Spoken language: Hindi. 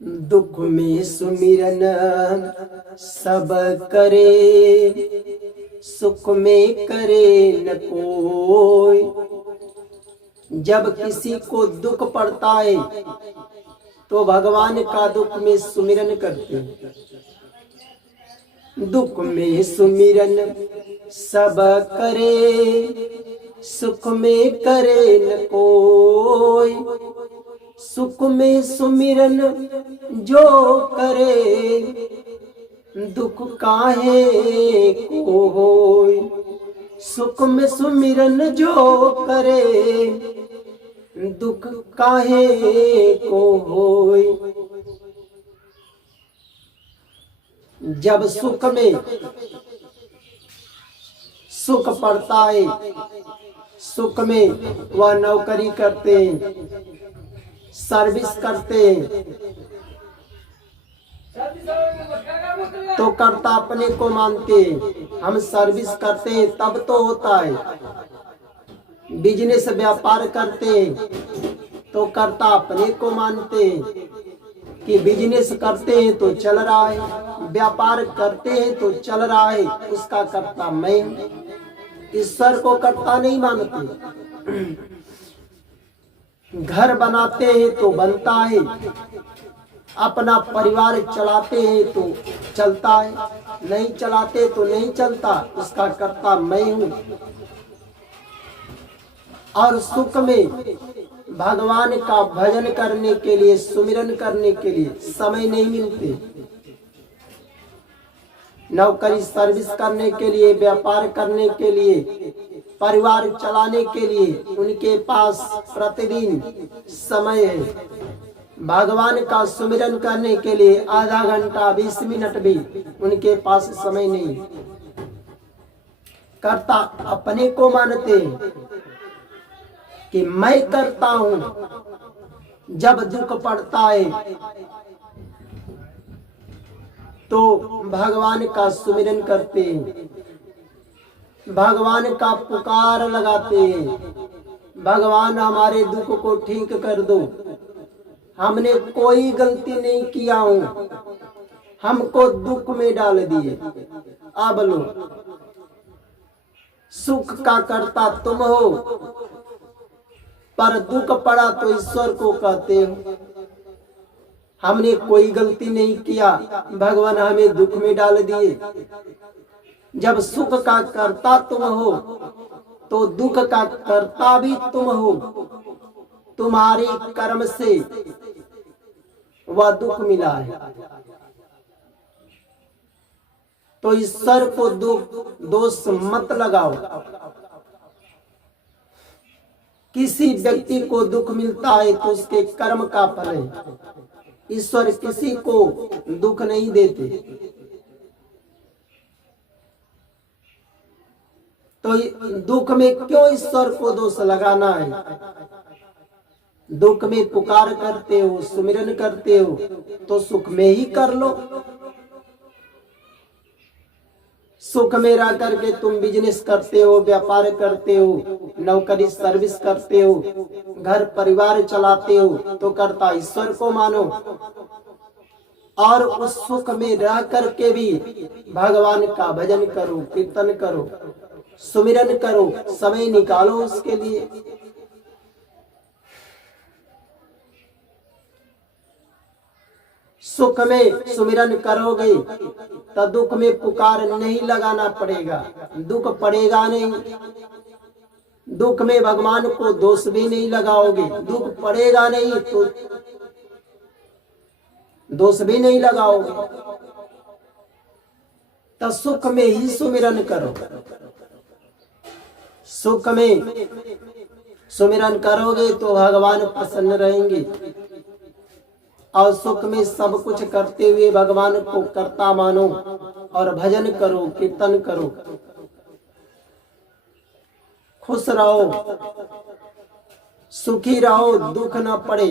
दुख में सुमिरन सब करे, सुख में करे न कोई। जब किसी को दुख पड़ता है तो भगवान का दुख में सुमिरन करते हैं। दुख में सुमिरन सब करे, सुख में करे न कोई। सुख में सुमिरन जो करे, दुख काहे को होय। सुख में सुमिरन जो करे, दुख काहे को होय। जब सुख में सुख पड़ता है, सुख में वह नौकरी करते हैं, सर्विस करते हैं, तो कर्ता अपने को मानते हैं। हम सर्विस करते हैं तब तो होता है। बिजनेस व्यापार करते हैं तो कर्ता अपने को मानते हैं कि बिजनेस करते हैं तो चल रहा है, व्यापार करते हैं तो चल रहा है, उसका कर्ता मैं हूं। ईश्वर को कर्ता नहीं मानते। घर बनाते हैं तो बनता है, अपना परिवार चलाते हैं तो चलता है, नहीं चलाते तो नहीं चलता, उसका कर्ता मैं हूं। और सुख में भगवान का भजन करने के लिए, सुमिरन करने के लिए समय नहीं मिलते। नौकरी सर्विस करने के लिए, व्यापार करने के लिए, परिवार चलाने के लिए उनके पास प्रतिदिन समय है। भगवान का सुमिरन करने के लिए आधा घंटा 20 मिनट भी उनके पास समय नहीं। कर्ता अपने को मानते हैं कि मैं करता हूं। जब दुख पड़ता है तो भगवान का सुमिरन करते हैं, भगवान का पुकार लगाते हैं, भगवान हमारे दुख को ठीक कर दो, हमने कोई गलती नहीं किया हूं, हमको दुख में डाल दिए। अब लो, सुख का कर्ता तुम हो, पर दुख पड़ा तो ईश्वर को कहते हो हमने कोई गलती नहीं किया, भगवान हमें दुख में डाल दिए। जब सुख का कर्ता तुम हो तो दुख का कर्ता भी तुम हो। तुम्हारी कर्म से वह दुख मिला है, तो ईश्वर को दोष मत लगाओ। किसी व्यक्ति को दुख मिलता है तो उसके कर्म का फल है। ईश्वर किसी को दुख नहीं देते। तो दुख में क्यों ईश्वर को दोष लगाना है? दुख में पुकार करते हो, सुमिरन करते हो, तो सुख में ही कर लो। सुख में रह करके तुम बिजनेस करते हो, व्यापार करते हो, नौकरी सर्विस करते हो, घर परिवार चलाते हो, तो कर्ता ईश्वर को मानो। और उस सुख में रह करके भी भगवान का भजन करो, कीर्तन करो, सुमिरन करो, समय निकालो उसके लिए। सुख में सुमिरन करोगे तो दुख में पुकार नहीं लगाना पड़ेगा, दुख पड़ेगा नहीं। दुख में भगवान को दोष भी नहीं लगाओगे, दुख पड़ेगा नहीं तो दोष भी नहीं लगाओगे। तो सुख में ही सुमिरन करो। सुख में सुमिरन करोगे तो भगवान प्रसन्न रहेंगे। और सुख में सब कुछ करते हुए भगवान को कर्ता मानो और भजन करो, कीर्तन करो, खुश रहो, सुखी रहो, दुख न पड़े।